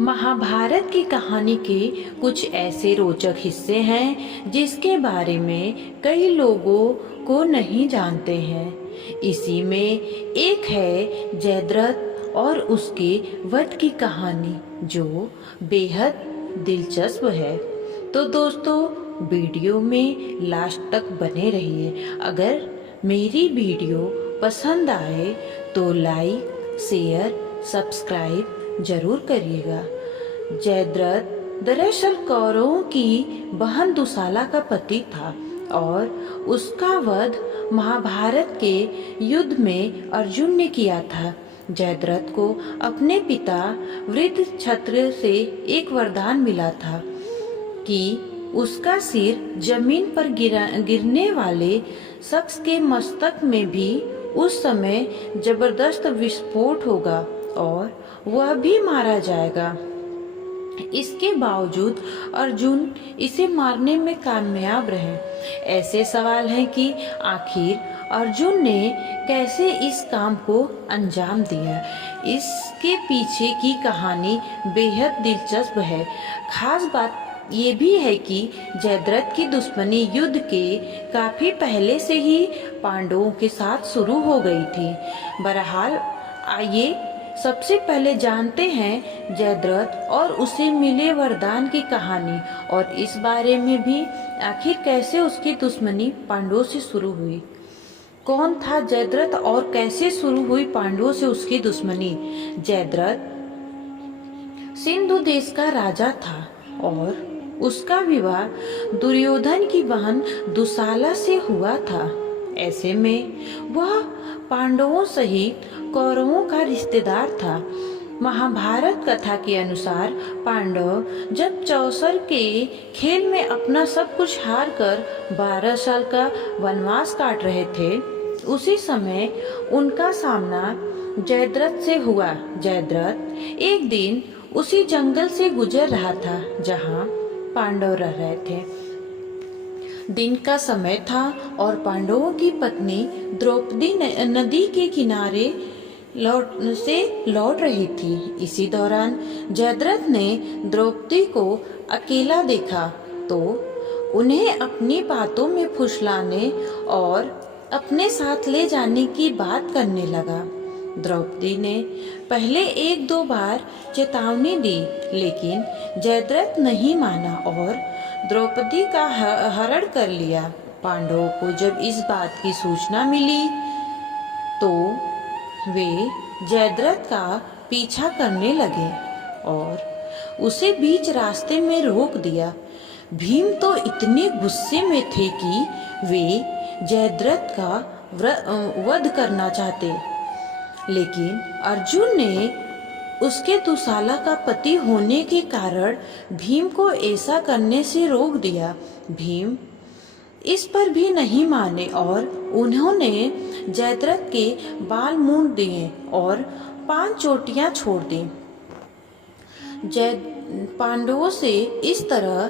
महाभारत की कहानी के कुछ ऐसे रोचक हिस्से हैं जिसके बारे में कई लोगों को नहीं जानते हैं। इसी में एक है जयद्रथ और उसके वध की कहानी, जो बेहद दिलचस्प है। तो दोस्तों, वीडियो में लास्ट तक बने रहिए। अगर मेरी वीडियो पसंद आए तो लाइक, शेयर, सब्सक्राइब जरूर करिएगा। जयद्रथ दरअसल कौरवों की बहन दुशाला का पति था और उसका वध महाभारत के युद्ध में अर्जुन ने किया था। जयद्रथ को अपने पिता वृत्रछत्र से एक वरदान मिला था कि उसका सिर जमीन पर गिरने वाले शख्स के मस्तक में भी उस समय जबरदस्त विस्फोट होगा और वह भी मारा जाएगा। इसके बावजूद अर्जुन इसे मारने में कामयाब रहे। ऐसे सवाल हैं कि आखिर अर्जुन ने कैसे इस काम को अंजाम दिया। इसके पीछे की कहानी बेहद दिलचस्प है। खास बात ये भी है कि जयद्रथ की दुश्मनी युद्ध के काफी पहले से ही पांडवों के साथ शुरू हो गई थी। बहरहाल, आइए सबसे पहले जानते हैं जयद्रथ और उसे मिले वरदान की कहानी, और इस बारे में भी आखिर कैसे उसकी दुश्मनी पांडवों से शुरू हुई। कौन था जयद्रथ और कैसे शुरू हुई पांडवों से उसकी दुश्मनी। जयद्रथ सिंधु देश का राजा था और उसका विवाह दुर्योधन की बहन दुशाला से हुआ था। ऐसे में वह पांडवों सहित कौरवों का रिश्तेदार था। महाभारत कथा के अनुसार पांडव जब चौसर के खेल में अपना सब कुछ हार कर 12 साल का वनवास काट रहे थे, उसी समय उनका सामना जयद्रथ से हुआ। जयद्रथ एक दिन उसी जंगल से गुजर रहा था जहाँ पांडव रह रहे थे। दिन का समय था और पांडवों की पत्नी द्रौपदी नदी के किनारे लौट रही थी। इसी दौरान जयद्रथ ने द्रौपदी को अकेला देखा तो उन्हें अपनी बातों में फुसलाने और अपने साथ ले जाने की बात करने लगा। द्रौपदी ने पहले 1-2 बार चेतावनी दी, लेकिन जयद्रथ नहीं माना और द्रौपदी का हरण कर लिया। पांडवों को जब इस बात की सूचना मिली तो वे जयद्रथ का पीछा करने लगे और उसे बीच रास्ते में रोक दिया। भीम तो इतने गुस्से में थे कि वे जयद्रथ का वध करना चाहते, लेकिन अर्जुन ने उसके दुशाला का पति होने के कारण भीम को ऐसा करने से रोक दिया। भीम इस पर भी नहीं माने और उन्होंने जयद्रथ के बाल मूंड दिए और 5 चोटियां छोड़ दी। पांडवों से इस तरह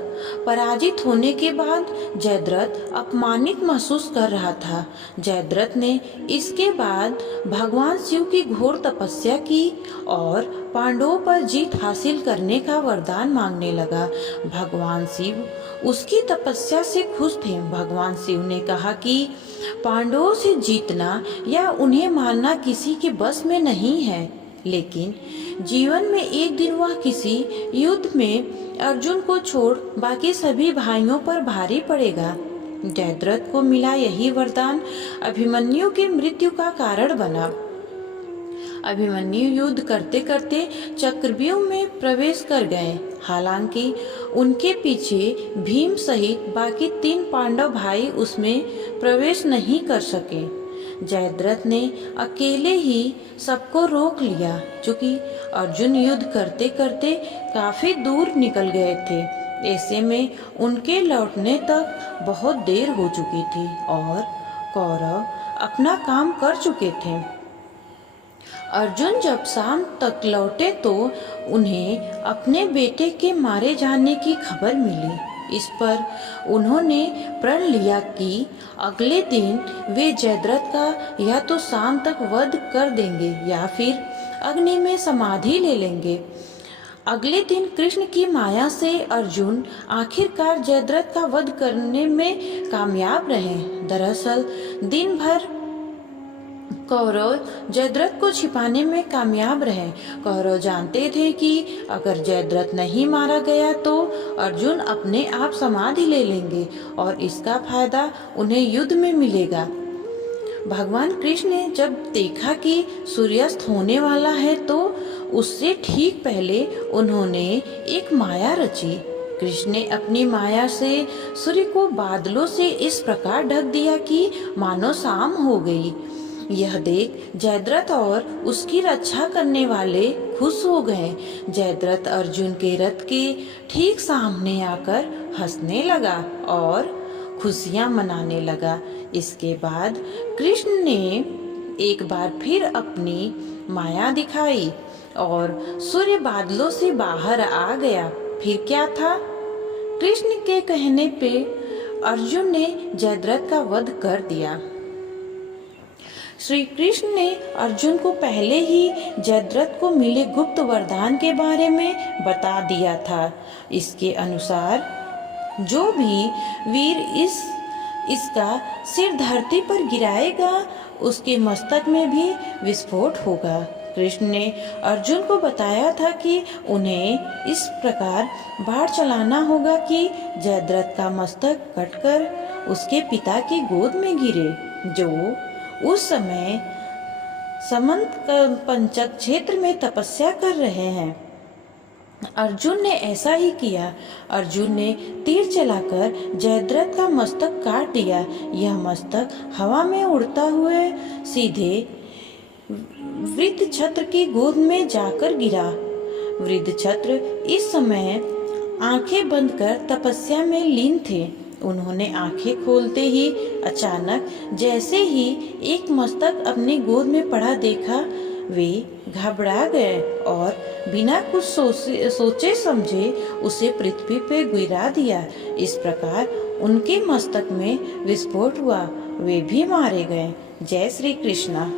पराजित होने के बाद जयद्रथ अपमानित महसूस कर रहा था। जयद्रथ ने इसके बाद भगवान शिव की घोर तपस्या की और पांडवों पर जीत हासिल करने का वरदान मांगने लगा। भगवान शिव उसकी तपस्या से खुश थे। भगवान शिव ने कहा कि पांडवों से जीतना या उन्हें मारना किसी के बस में नहीं है, लेकिन जीवन में एक दिन वह किसी युद्ध में अर्जुन को छोड़ बाकी सभी भाइयों पर भारी पड़ेगा। जयद्रथ को मिला यही वरदान अभिमन्यु की मृत्यु का कारण बना। अभिमन्यु युद्ध करते करते चक्रव्यूह में प्रवेश कर गए। हालांकि उनके पीछे भीम सहित बाकी 3 पांडव भाई उसमें प्रवेश नहीं कर सके। जयद्रथ ने अकेले ही सबको रोक लिया, क्योंकि अर्जुन युद्ध करते करते काफी दूर निकल गए थे। ऐसे में उनके लौटने तक बहुत देर हो चुकी थी और कौरव अपना काम कर चुके थे। अर्जुन जब शाम तक लौटे तो उन्हें अपने बेटे के मारे जाने की खबर मिली। इस पर उन्होंने प्रण लिया कि अगले दिन वे जयद्रथ का या तो शाम तक वध कर देंगे या फिर अग्नि में समाधि ले लेंगे। अगले दिन कृष्ण की माया से अर्जुन आखिरकार जयद्रथ का वध करने में कामयाब रहे। दरअसल दिन भर कौरव जयद्रथ को छिपाने में कामयाब रहे। कौरव जानते थे कि अगर जयद्रथ नहीं मारा गया तो अर्जुन अपने आप समाधि ले लेंगे और इसका फायदा उन्हें युद्ध में मिलेगा। भगवान कृष्ण ने जब देखा कि सूर्यास्त होने वाला है तो उससे ठीक पहले उन्होंने एक माया रची। कृष्ण ने अपनी माया से सूर्य को बादलों से इस प्रकार ढक दिया कि मानो शाम हो गई। यह देख जयद्रथ और उसकी रक्षा करने वाले खुश हो गए। जयद्रथ अर्जुन के रथ के ठीक सामने आकर हंसने लगा और खुशियां मनाने लगा। इसके बाद कृष्ण ने एक बार फिर अपनी माया दिखाई और सूर्य बादलों से बाहर आ गया। फिर क्या था? कृष्ण के कहने पे अर्जुन ने जयद्रथ का वध कर दिया। श्री कृष्ण ने अर्जुन को पहले ही जयद्रथ को मिले गुप्त वरदान के बारे में बता दिया था। इसके अनुसार जो भी वीर इसका सिर धरती पर गिराएगा उसके मस्तक में भी विस्फोट होगा। कृष्ण ने अर्जुन को बताया था कि उन्हें इस प्रकार बाण चलाना होगा कि जयद्रथ का मस्तक कटकर उसके पिता की गोद में गिरे, जो उस समय समंत पंचक क्षेत्र में तपस्या कर रहे हैं। अर्जुन ने ऐसा ही किया। अर्जुन ने तीर चलाकर जयद्रथ का मस्तक काट दिया। यह मस्तक हवा में उड़ता हुए सीधे वृद्धछत्र की गोद में जाकर गिरा। वृद्धछत्र इस समय आंखें बंद कर तपस्या में लीन थे। उन्होंने आंखें खोलते ही अचानक जैसे ही एक मस्तक अपनी गोद में पड़ा देखा, वे घबरा गए और बिना कुछ सोचे समझे उसे पृथ्वी पे गिरा दिया। इस प्रकार उनके मस्तक में विस्फोट हुआ, वे भी मारे गए। जय श्री कृष्णा।